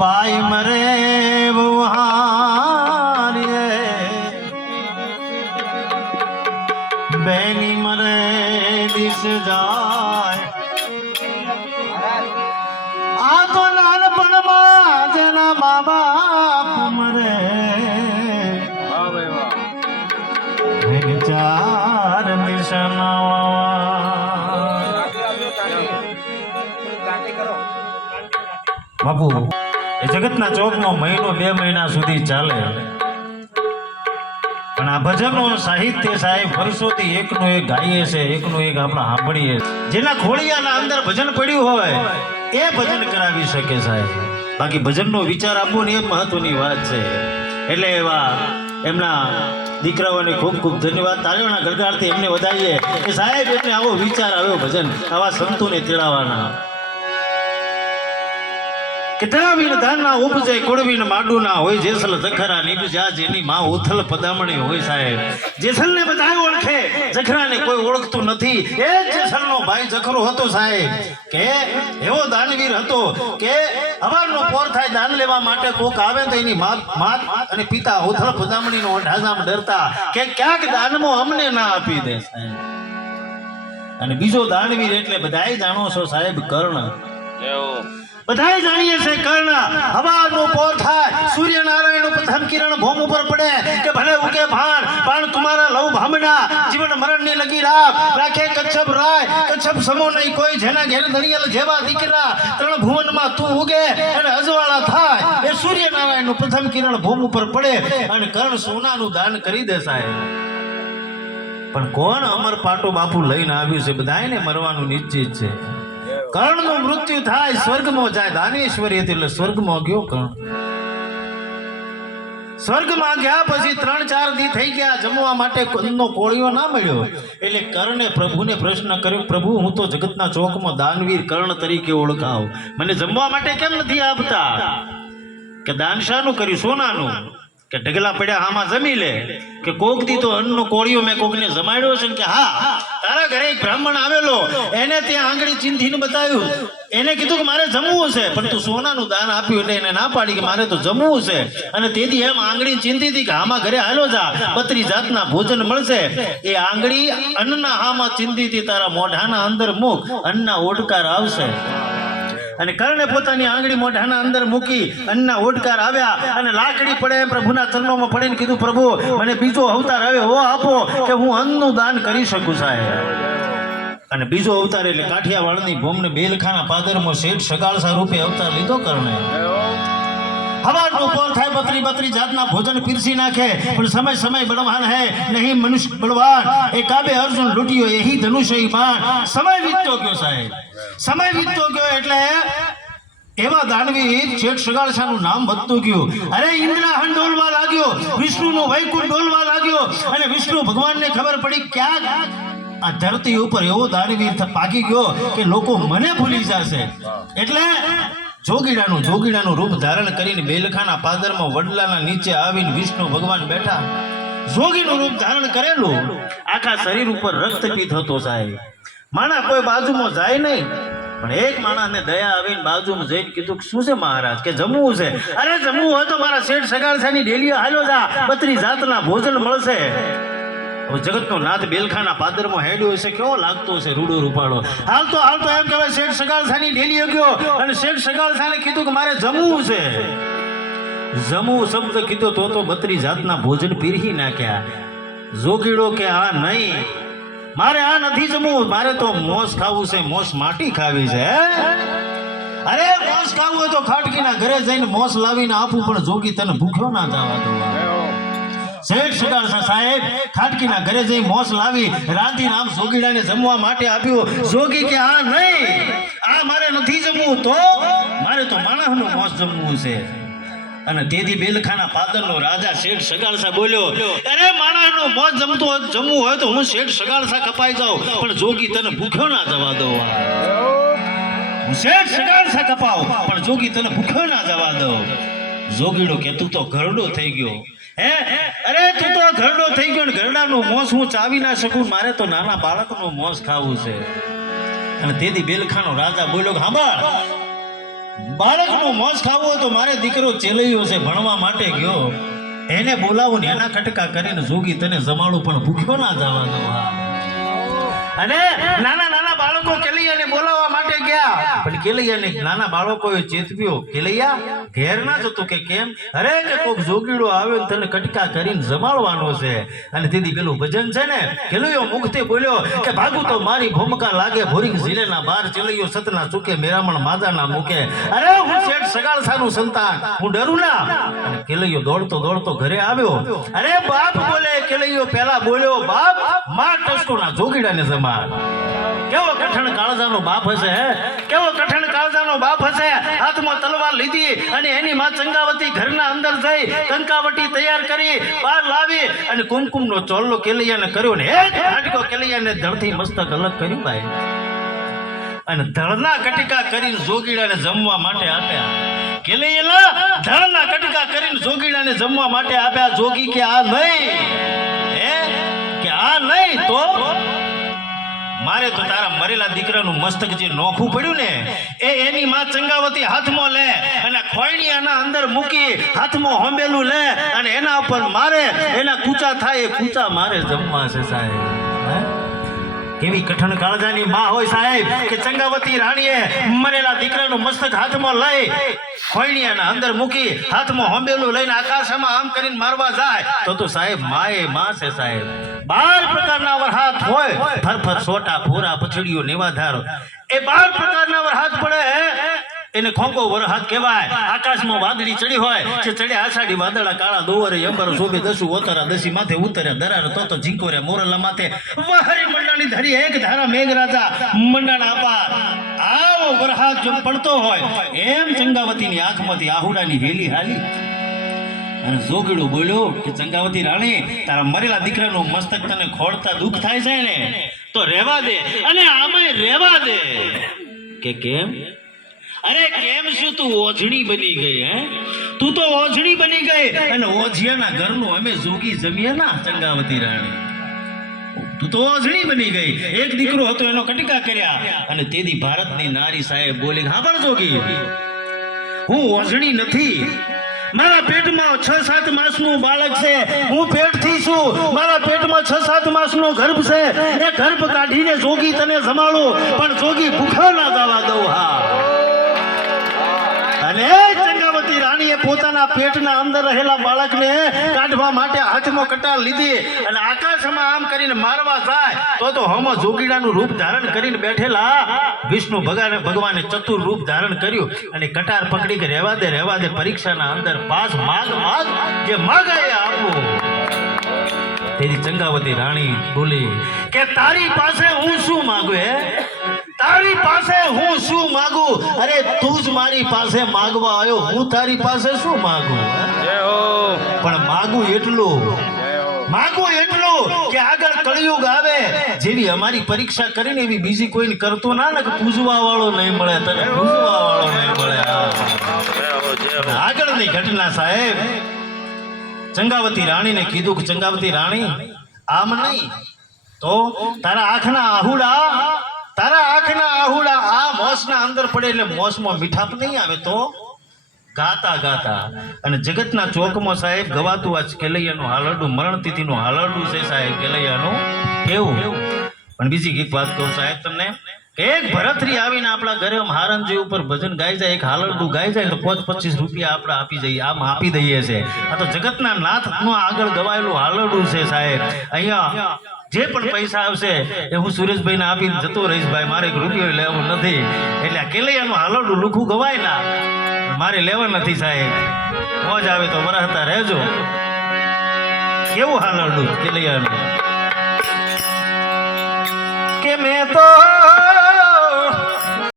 By मरे बुहारिए बेनी मरे this जाए आ तो नानपणમાં જેના મા બાપ મરે ચાર નિશાના બાપુ એ જગતના ચોકમાં મહિનો 2 મહિના સુધી ચાલે પણ આ ભજનનો સાહિત્ય સાહેબ વર્ષોથી એકનું એક ગાઈએ છે એકનું એક આપણે સાંભળીએ જેના ખોળિયાના અંદર ભજન પડ્યું હોય એ ભજન કરાવી શકે સાહેબ બાકી ભજનનો વિચાર આપવો ને એ મહત્વની વાત છે એટલે એવા એમના દીકરાઓને ખૂબ ખૂબ ધન્યવાદ તાળીઓના ગળગાળથી એમને વધાવીએ કે સાહેબ એમને આવો વિચાર આવ્યો ભજન આવા સંતોને તેડાવવાના કે તળાવીને ધાનના ઉપજે કોડવીને માડુના હોય જેસલ જખરા નીપજા જેની માં ઉથલ પદામણી હોય સાહેબ જેસલને બધા ઓળખે જખરાને કોઈ ઓળખતું નથી એ જેસલનો ભાઈ જખરો હતો સાહેબ કે એવો દાનવીર હતો કે હવારનો પોર થાય દાન લેવા માટે કોક આવે તો એની માત અને પિતા ઉથલ પદામણીનો ઢાજામ ડરતા કે ક્યાંક દાનમાં અમને ના આપી દે સાહેબ અને બીજો દાનવીર એટલે બધાય જાણો છો સાહેબ કર્ણ બધાય જાણીએ છે કર્ણ હવાનો પોર થાય સૂર્યનારાયણનું પ્રથમ કિરણ ભૂમ ઉપર પડે કે ભલે ઉગે ભાણ પણ તમારા લવ ભામના જીવન મરણની લગી રાખે કચ્છપ રાય કચ્છપ સમો નહીં કોઈ જેના ઘેર દરિયલ જેવા દીકરા ત્રણ ભુવનમાં તું ઉગે અને અજવાળા થાય એ સૂર્યનારાયણનું પ્રથમ કિરણ ભૂમ ઉપર પડે અને કર્ણ સોનાનું દાન કરી દે સાહેબ પણ કોણ અમર પાટો બાપુ લઈને આવ્યું છે બધાયને મરવાનું નિશ્ચિત છે કર્ણનું મૃત્યુ થાય સ્વર્ગમાં જાય દાનેશ્વરી હતી એટલે સ્વર્ગમાં ગયો કર્ણ સ્વર્ગમાં ગયા પછી 3-4 દી થઈ ગયા જમવા માટે કંદનો કોળિયો ના મળ્યો એટલે કર્ણે પ્રભુને પ્રશ્ન કર્યો પ્રભુ હું તો જગતના ચોકમાં દાનવીર કર્ણ તરીકે ઓળખાવ મને જમવા માટે કેમ નથી આપતા કે દાન શાનું કર્યું સોનાનું કે ઢગલા પડ્યા હામાં જમી લે કે કોક દી તો અન્નનો કોળિયો મેં કોકને જમાડ્યો છે કે હા તારા ઘરે એક બ્રાહ્મણ આવેલો એને ત્યાં આંગળી ચીંધીને બતાવ્યું એને કીધું કે મારે જમવું છે પણ તું સોનાનું દાન આપ્યું એટલે એને ના પાડી કે મારે તો જમવું છે અને તેથી એમ આંગળી ચીંધી હતી કે આમાં ઘરે હાલો જા 32 જાતના ભોજન મળશે એ આંગળી અન્નના હામાં ચીંધી હતી તારા મોઢાના અંદર મૂક અન્નના ઓડકાર આવશે અને કર્ણે પોતાની આંગળી મોઢાના અંદર મૂકી અન્નના ઓડકાર આવ્યા અને લાકડી પડે એમ પ્રભુના ચરણોમાં પડીને કીધું પ્રભુ મને બીજો અવતાર આવે એવો આપો કે હું અન્નનું દાન કરી શકું સાહેબ અને બીજો અવતાર એટલે કાઠિયાવાડની ભૂમને બેલખાના પાદરમાં શેઠ સગાળસા રૂપે અવતાર લીધો કર્ણે હવારનો પોર થાય 32 જાતના ભોજન પીરસી નાખે પણ સમય સમય બળવાન હે નહીં મનુષ્ય બળવાન એ કાબે અર્જુન લૂટ્યો એહી ધનુષય બાણ સમય વીતતો ગયો સાહેબ સમય વીતતો ગયો એટલે એવા દાનવીર શેઠ સગાળસાનું નામ વધતું ગયું અરે ઇન્દ્રાહન ડોલવા લાગ્યો વિષ્ણુનો વૈકુંઠ ડોલવા લાગ્યો અને વિષ્ણુ ભગવાનને ખબર પડી ક્યાં આ ધરતી ઉપર એવો દાનવીર પાકી ગયો કે લોકો મને ભૂલી જશે એટલે જોગીડાનું રૂપ ધારણ કરીને બેલખાના પાદરમાં વડલાના નીચે આવીને વિષ્ણુ ભગવાન બેઠા જોગીનું રૂપ ધારણ કરેલું આખા શરીર ઉપર રક્તપીત હતો સાહેબ માણા કોઈ બાજુમાં જાય નહીં પણ એક માણસને દયા આવીને બાજુમાં જઈને કીધું શું છે મહારાજ કે જમવું છે અરે જમવું હોય તો મારા શેઠ સગાળસાની ડેલીઓ હાલો જા 32 જાતના ભોજન મળશે જગતનો નાથ બેલખાના પાદરમાં હેડ્યો હશે કેવો લાગતો હશે રૂડો રૂપાળો હાલતો એમ કહેવાય શેઠ સગાળસાની ડેલીઓ ગયો અને શેઠ સગાળસાને કીધું કે મારે જમવું છે જમવું શબ્દ કીધો તો 32 જાતના ભોજન પીરહી નાખ્યા જોગીડો કે આ નહીં મારે આ નથી જમવું મારે તો મોસ ખાવું છે મોસ માટી ખાવી છે અરે મોસ ખાવું હોય તો ખાટકીના ઘરે જઈને મોસ લાવીને આપું પણ જોગી તને ભૂખ્યો ના જવા દો શેઠ સગાળસા સાહેબ ખાટકીના ઘરે જઈ મોસ લાવી રાંધી નામ જોગીડાને જમવા માટે આપ્યું જોગી કે આ નહીં આ મારે નથી જમવું તો મારે તો માણસનું મોસ જમવું છે અને તેથી બેલખાના પાદરનો રાજા શેઠ સગાળસા બોલ્યો અરે માણસનો મોસ જમવું હોય તો હું શેઠ સગાળસા કપાઈ જાઉં પણ જોગી તને ભૂખ્યો ના જવા દો હું શેઠ સગાળસા કપાવ પણ જોગી તને ભૂખ્યો ના જવા દો જોગીડો કે તું તો ઘરડો થઈ ગયો હે અરે તું તો ઘરડો થઈ ગયો ને ઘરડાનું મોસ હું ચાવી ના શકું મારે તો નાના બાળકનું મોસ ખાવું છે અને તેથી બેલખાનો રાજા બોલ્યો સાંભળ બાળકનું મોજ ખાવું હોય તો મારે દીકરો ચેલૈયો છે ભણવા માટે ગયો, એને બોલાવું ને એના કટકા કરીને જોગી તને જમાડું પણ ભૂખ્યો ના જવા દઉં. અને નાના નાના બાળકો કેલૈયાને બોલાવવા માટે ગયા, પણ કેલૈયાને નાના બાળકોએ ચેતવ્યો, કેલૈયા ઘેર ના જતું કે કેમ? અરે કે કોક જોગીડો આવ્યો ને તને કટકા કરીને જમાડવાનો છે. અને તેથી પેલું ભજન છે ને, કેલૈયો મુખથી બોલ્યો કે ભાગું તો મારી ભૂમકા લાગે, ભોરીક જિલ્લાના બાર ચેલૈયો સતના ચૂકે, મેરામણ માજાના મુકે. અરે હું શેઠ સગાળસાનું સંતાન, હું ડરું ના. અને કેલૈયો દોડતો દોડતો ઘરે આવ્યો. અરે બાપ બોલે, કેલૈયો પહેલા બોલ્યો, બાપ માર ટસકોના જોગીડાને જમાડ. કેવો કઠણ કાળજાનો બાપ હશે, કેવો કઠણ કાળજાનો બાપ હશે. હાથમાં તલવાર લીધી અને એની માં ચંગાવતી ઘરના અંદર જઈ કંકાવટી તૈયાર કરી બહાર લાવી અને કુમકુમનો ચોલ્લો કેલૈયાને કર્યો ને એક હાડકો કેલૈયાને ધડથી મસ્તક અલગ કર્યું ભાઈ. અને ધડના કટકા કરીને જોગીડાને જમવા માટે આપ્યા. કેલૈયાના ધડના કટકા કરીને જોગીડાને જમવા માટે આપ્યા. જોગી કે આ નહીં, કે આ નહીં તો મારે તો તારા મરેલા દીકરાનું મસ્તક જે નોખું પડ્યું ને એ એની માં ચંગાવતી હાથમાં લે અને ખોયણીયાના અંદર મૂકી હાથમાં હોંબેલું લે અને એના ઉપર મારે, એના કૂચા થાય એ કૂચા મારે જમવા છે સાહેબ. કેવી કઠણ કાળજાની માં હોય સાહેબ કે ચંગાવતી રાણીએ મરેલા દીકરાનું મસ્તક હાથમાં લઈ ખોયણીયાના અંદર મૂકી હાથમાં હોંબેલું લઈને આકાશમાં આમ કરીને મારવા જાય તો સાહેબ માએ માં છે સાહેબ. 12 પ્રકારના વરહાત હોય, ફરફર સોટા ફોરા પછડીઓ નેવાધાર, એ 12 પ્રકારના વરહાત પડે એને ખોંકો વરહાત કહેવાય. આકાશમાં વાદળી ચડી હોય જે ચડે આષાઢી વાદળા કાળા દોવરે અંબર શોભે દસુ ઓતરા દસી માથે ઉતર્યા દરાર તો ઝીંકોરે મોરલા માથે વહરી મંડાણી ધરી એક ધારા મેઘરાજા મંડાણા અપાર. આવો વરહાત જો પડતો હોય એમ ચંગાવતીની આંખમાંથી આહુડાની વેલી હાલી અને જોગીડો બોલ્યો કે ચંગાવતી રાણી તારા મરેલા દીકરાનું મસ્તક તને ખોડતા દુઃખ થાય છે ને તો રહેવા દે, અને આમાંય રહેવા દે. કે કેમ? અરે કેમ શું તું ઓઝણી બની ગઈ? તું તો ઓઝણી બની ગઈ અને ઓઝિયાના ઘરનું અમે જોગી જમીએ ના ચંગાવતી રાણી. તું તો ઓઝણી બની ગઈ. એક દીકરો હતો એનો કટકા કર્યા અને તેથી ભારતની નારી સાહેબ બોલી, હા પણ જોગી હું ઓઝણી નથી, મારા પેટમાં 6-7 માસનું બાળક છે, હું પેટથી છું, મારા પેટમાં 6-7 માસનો ગર્ભ છે, એ ગર્ભ કાઢીને જોગી તને જમાડું પણ જોગી ભૂખા ના દાવા દઉં. હા. અને ચંગાવતી રાણીએ પોતાના પેટના અંદર રહેલા બાળકને કાઢવા માટે હાથમાં કટાર લીધી અને આકાશમાં આમ કરીને મારવા જાય તો હમ જોગીડાનું રૂપ ધારણ કરીને બેઠેલા વિષ્ણુ ભગવાને ચતુર રૂપ ધારણ કર્યું અને કટાર પકડી કે રહેવા દે પરીક્ષાના અંદર પાસ માગ જે માગે એ આપો. તેની ચંગાવતી રાણી બોલી કે તારી પાસે હું શું માંગુ? તારી પાસે હું શું માંગુ? અરે તું જ મારી પાસે માંગવા આવ્યો, હું તારી પાસે શું માંગુ? પણ માંગુ એટલું કે આગળ કળિયુગ આવે જેવી અમારી પરીક્ષા કરીને એવી બીજી કોઈને કરતો ના ને કે પૂજવા વાળો નહીં મળે, તને પૂજવા વાળો નહીં મળે. આગળની ઘટના સાહેબ ચંગાવતી રાણીને કીધું કે ચંગાવતી રાણી આમ નહીં તો તારા આંખના આહુડા આ મોસના અંદર પડે એટલે મોસમાં મીઠાપ નહીં આવે તો ગાતા અને જગતના ચોકમાં સાહેબ ગવાતું આ કેલૈયાનું હાલરડું મરણ તિથિનું હાલરડું છે સાહેબ કેલૈયાનું એવું. પણ બીજી એક વાત કહું સાહેબ તમને, એક ભરતરી આવીને આપણા ઘરે હારનજી ઉપર ભજન ગાઈ જાય, એક હાલરડું ગાઈ જાય તો 25 રૂપિયા આપણે આપી જઈએ, આમ આપી દઈએ છે. આ તો જગતના નાથનું આગળ ગવાયેલું હાલરડું છે સાહેબ. અહીંયા જે પણ પૈસા આવશે એ હું સુરેશભાઈને આપીને જતો રહીશ ભાઈ, મારે 1 રૂપિયો લેવું નથી. એટલે આ કેલૈયાનું હાલરડું લુખું ગવાય ના, મારે લેવા નથી સાહેબ. મોજ આવે તો વરહતા રહેજો. કેવું હાલરડું કેલૈયાનું કે મેં તો